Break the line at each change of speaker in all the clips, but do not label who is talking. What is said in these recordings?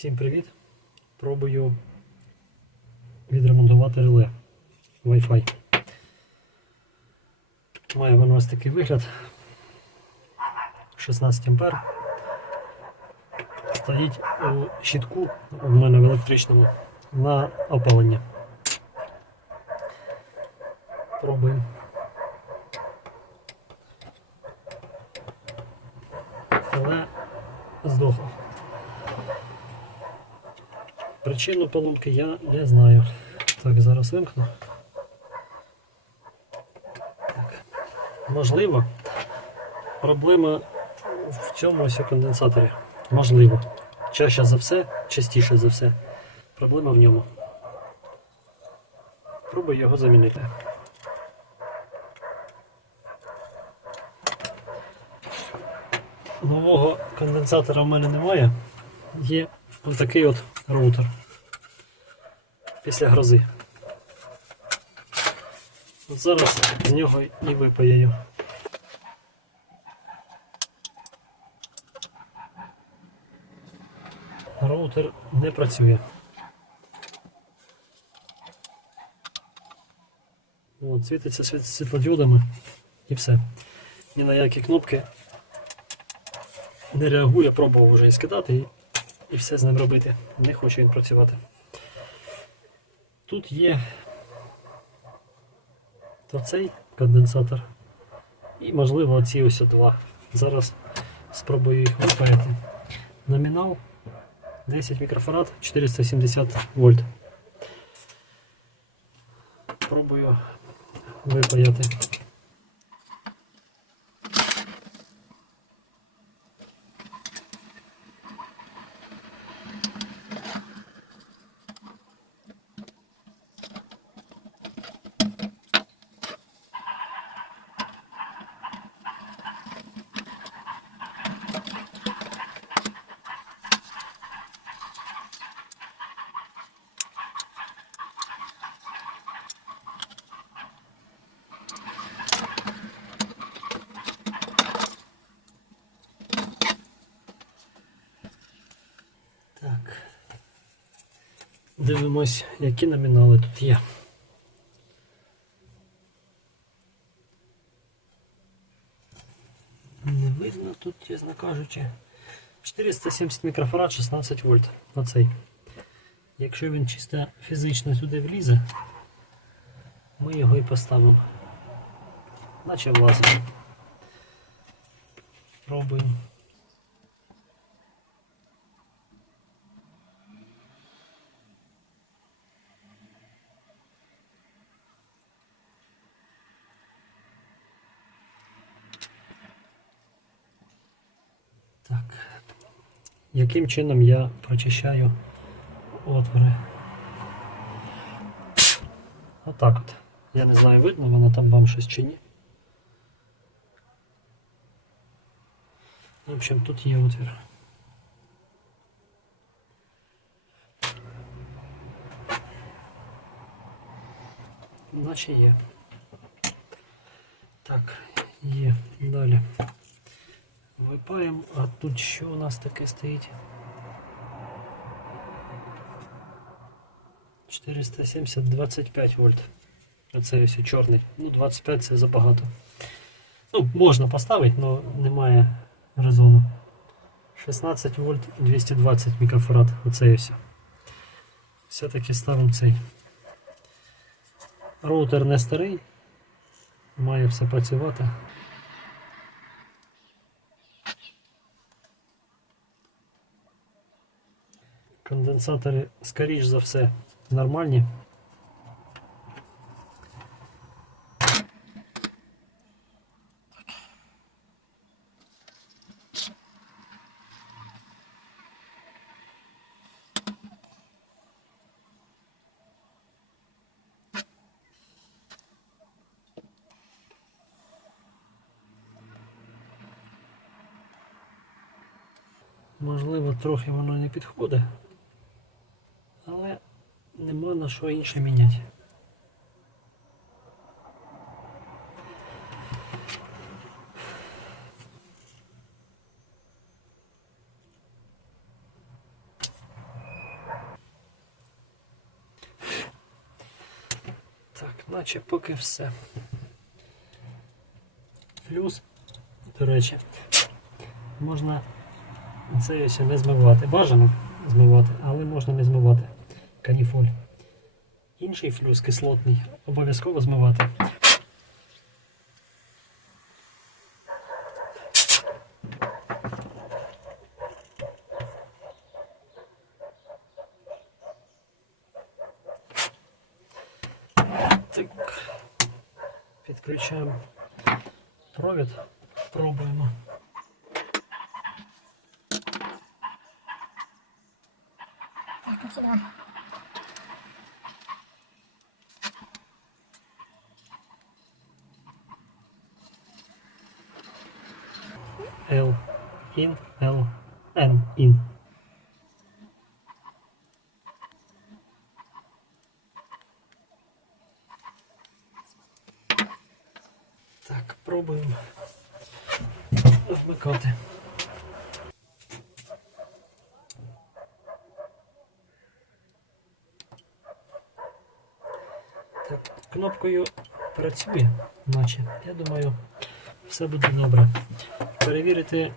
Всім привіт! Пробую відремонтувати реле Wi-Fi. Має воно ось такий вигляд. 16 ампер. Стоїть у щитку у мене в електричному на опалення. Пробуємо. Але здохло. Причину поломки я не знаю. Так, зараз вимкну. Так. Можливо, проблема в цьому ось конденсаторі. Можливо. Чаще за все, частіше за все. Проблема в ньому. Пробую його замінити. Нового конденсатора в мене немає. Є ось такий от роутер. Після грози. От зараз з нього і випаяю. Роутер не працює. От, світиться світ- світлодіодами і все. Ні на які кнопки не реагує, пробував вже і скидати і, все з ним робити. Не хоче він працювати. Тут є оцей конденсатор і, можливо, оці ось два. Зараз спробую їх випаяти. Номінал 10 мікрофарад 470 вольт. Пробую випаяти. Дивимось, які номінали тут є. Не видно тут, чесно кажучи. 470 мікрофарад, 16 вольт. Оцей. Якщо він чисто фізично сюди влізе, ми його і поставимо. Наче влазимо. Пробуємо. Так. Яким чином я прочищаю отвори? Отак от. Я не знаю, видно воно там вам щось чи ні. В общем, тут є отвір. Наче є. Так, є. Далі. Випаємо, а тут що у нас таке стоїть? 470 25 вольт. Оце ось чорний. Ну, 25 це забагато. Ну, можна поставити, але немає резону. 16 вольт 220 мікрофарад. Оце ось. Все-таки ставимо цей. Роутер не старий. Має все працювати. Конденсатори, скоріш за все, нормальні. Можливо, трохи воно не підходить, що інше міняти. Так, наче поки все. Плюс, до речі, можна це ось не змивати. Бажано змивати, але можна не змивати каніфоль. Інший флюс кислотний обов'язково змивати. Так, підключаємо провід, пробуємо.
Так, ну це да.
L in, L N in. Так, пробуємо вмикати. Так, кнопкою працює, наче. Я думаю, все буде добре. Перевірити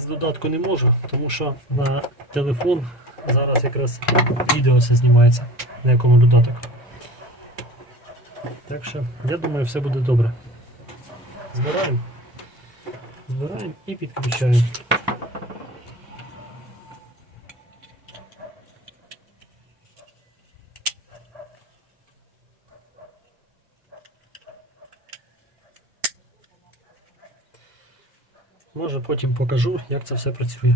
з додатку не можу, тому що на телефон зараз якраз відео все знімається, на якому додаток. Так що, я думаю, все буде добре. Збираємо. Збираємо і підключаємо. Може потім покажу, як це все працює.